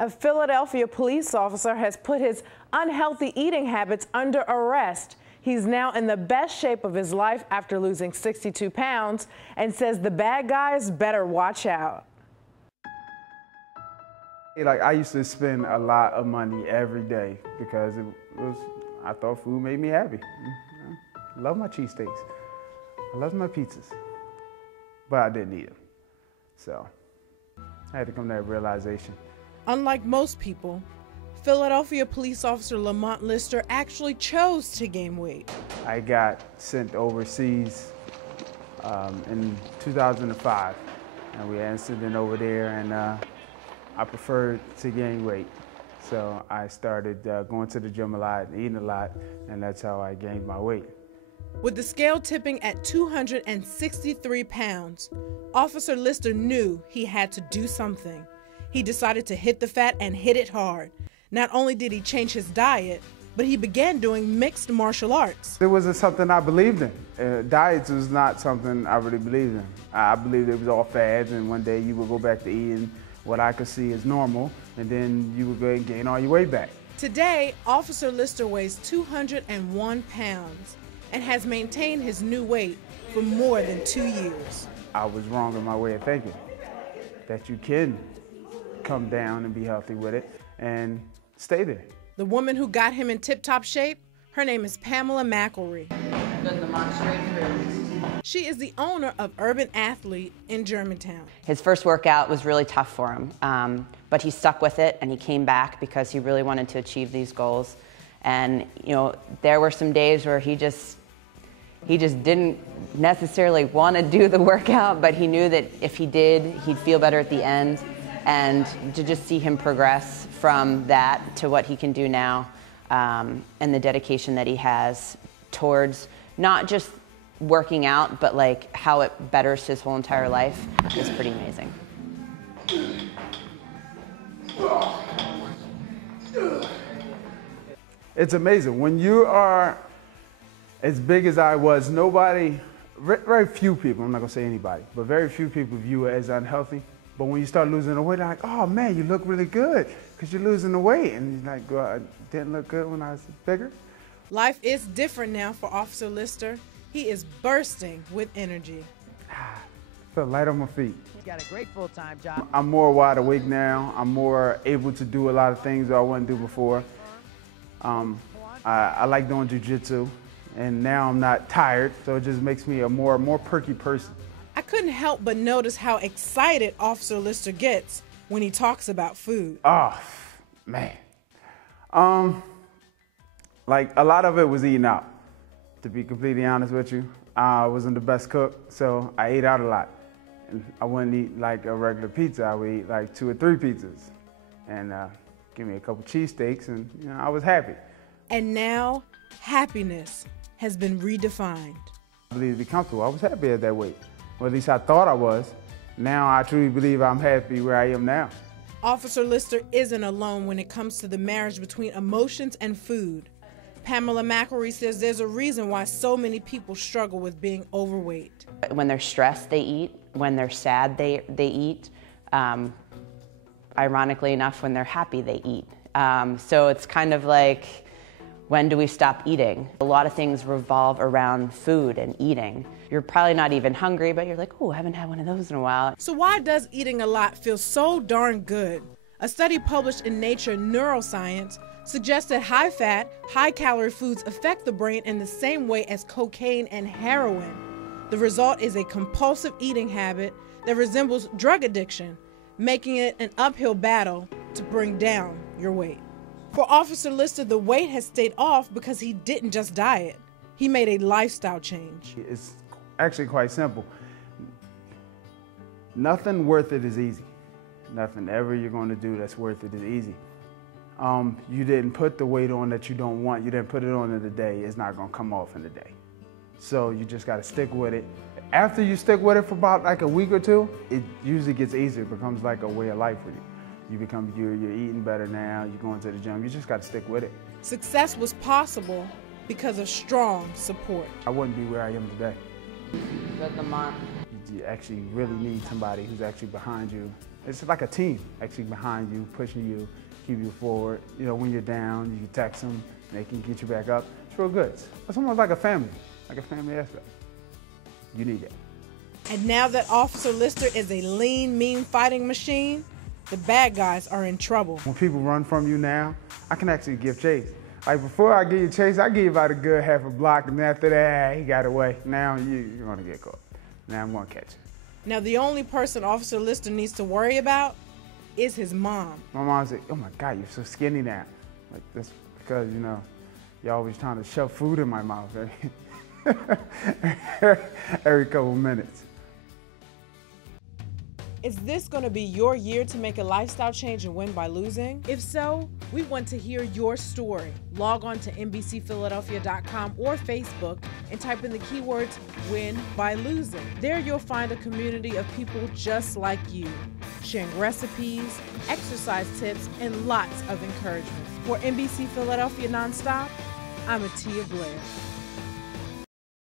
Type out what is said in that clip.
A Philadelphia police officer has put his unhealthy eating habits under arrest. He's now in the best shape of his life after losing 62 pounds and says the bad guys better watch out. Like, I used to spend a lot of money every day because I thought food made me happy. I love my cheesesteaks. I love my pizzas. But I didn't eat them. So I had to come to that realization. Unlike most people, Philadelphia police officer Lamont Lister actually chose to gain weight. I got sent overseas in 2005, and we had an incident over there, and I preferred to gain weight. So I started going to the gym a lot and eating a lot, and that's how I gained my weight. With the scale tipping at 263 pounds, Officer Lister knew he had to do something. He decided to hit the fat and hit it hard. Not only did he change his diet, but he began doing mixed martial arts. It wasn't something I believed in. Diets was not something I really believed in. I believed it was all fads, and one day you would go back to eating what I could see as normal, and then you would go and gain all your weight back. Today, Officer Lister weighs 201 pounds and has maintained his new weight for more than 2 years. I was wrong in my way of thinking, that you can come down and be healthy with it and stay there. The woman who got him in tip-top shape, her name is Pamela McElry. She is the owner of Urban Athlete in Germantown. His first workout was really tough for him, but he stuck with it and he came back because he really wanted to achieve these goals. And you know, there were some days where he just didn't necessarily want to do the workout, but he knew that if he did, he'd feel better at the end. And to just see him progress from that to what he can do now, and the dedication that he has towards not just working out, but like how it betters his whole entire life is pretty amazing. It's amazing. When you are as big as I was, very few people, I'm not gonna say anybody, but very few people view it as unhealthy. But when you start losing the weight, they're like, oh man, you look really good because you're losing the weight. And you're like, well, I didn't look good when I was bigger. Life is different now for Officer Lister. He is bursting with energy. I feel light on my feet. He's got a great full-time job. I'm more wide awake now. I'm more able to do a lot of things that I wouldn't do before. I like doing jiu-jitsu, and now I'm not tired, so it just makes me a more perky person. I couldn't help but notice how excited Officer Lister gets when he talks about food. Oh, man. Like, a lot of it was eating out, to be completely honest with you. I wasn't the best cook, so I ate out a lot. And I wouldn't eat like a regular pizza. I would eat like 2 or 3 pizzas. And give me a couple cheesesteaks, and you know, I was happy. And now, happiness has been redefined. I believe to be comfortable. I was happy at that weight. Or at least I thought I was. Now I truly believe I'm happy where I am now. Officer Lister isn't alone when it comes to the marriage between emotions and food. Pamela McElry says there's a reason why so many people struggle with being overweight. When they're stressed, they eat. When they're sad, they eat. Ironically enough, when they're happy, they eat. So it's kind of like, when do we stop eating? A lot of things revolve around food and eating. You're probably not even hungry, but you're like, oh, I haven't had one of those in a while. So why does eating a lot feel so darn good? A study published in Nature Neuroscience suggests that high-fat, high-calorie foods affect the brain in the same way as cocaine and heroin. The result is a compulsive eating habit that resembles drug addiction, making it an uphill battle to bring down your weight. For Officer Lister, the weight has stayed off because he didn't just diet. He made a lifestyle change. It's actually quite simple. Nothing worth it is easy. Nothing ever you're going to do that's worth it is easy. You didn't put the weight on that you don't want. You didn't put it on in the day. It's not going to come off in the day. So you just got to stick with it. After you stick with it for about like a week or two, it usually gets easier. It becomes like a way of life for you. You're eating better now. You're going to the gym. You just got to stick with it. Success was possible because of strong support. I wouldn't be where I am today. Good, Lamont. You actually really need somebody who's actually behind you It's like a team actually behind you, pushing you, keep you forward. You know, when you're down, you can text them, they can get you back up. It's real good. It's almost like a family aspect. You need that. And now that Officer Lister is a lean, mean fighting machine, the bad guys are in trouble. When people run from you now, I can actually give chase. Like before I give you chase, I give you about a good half a block, and after that, he got away. Now you're gonna get caught. Now I'm gonna catch you. Now the only person Officer Lister needs to worry about is his mom. My mom said, "Oh my God, you're so skinny now." Like that's because, you know, you're always trying to shove food in my mouth every couple minutes. Is this going to be your year to make a lifestyle change and win by losing? If so, we want to hear your story. Log on to NBCPhiladelphia.com or Facebook and type in the keywords win by losing. There you'll find a community of people just like you, sharing recipes, exercise tips, and lots of encouragement. For NBC Philadelphia Nonstop, I'm Attiyah Blair.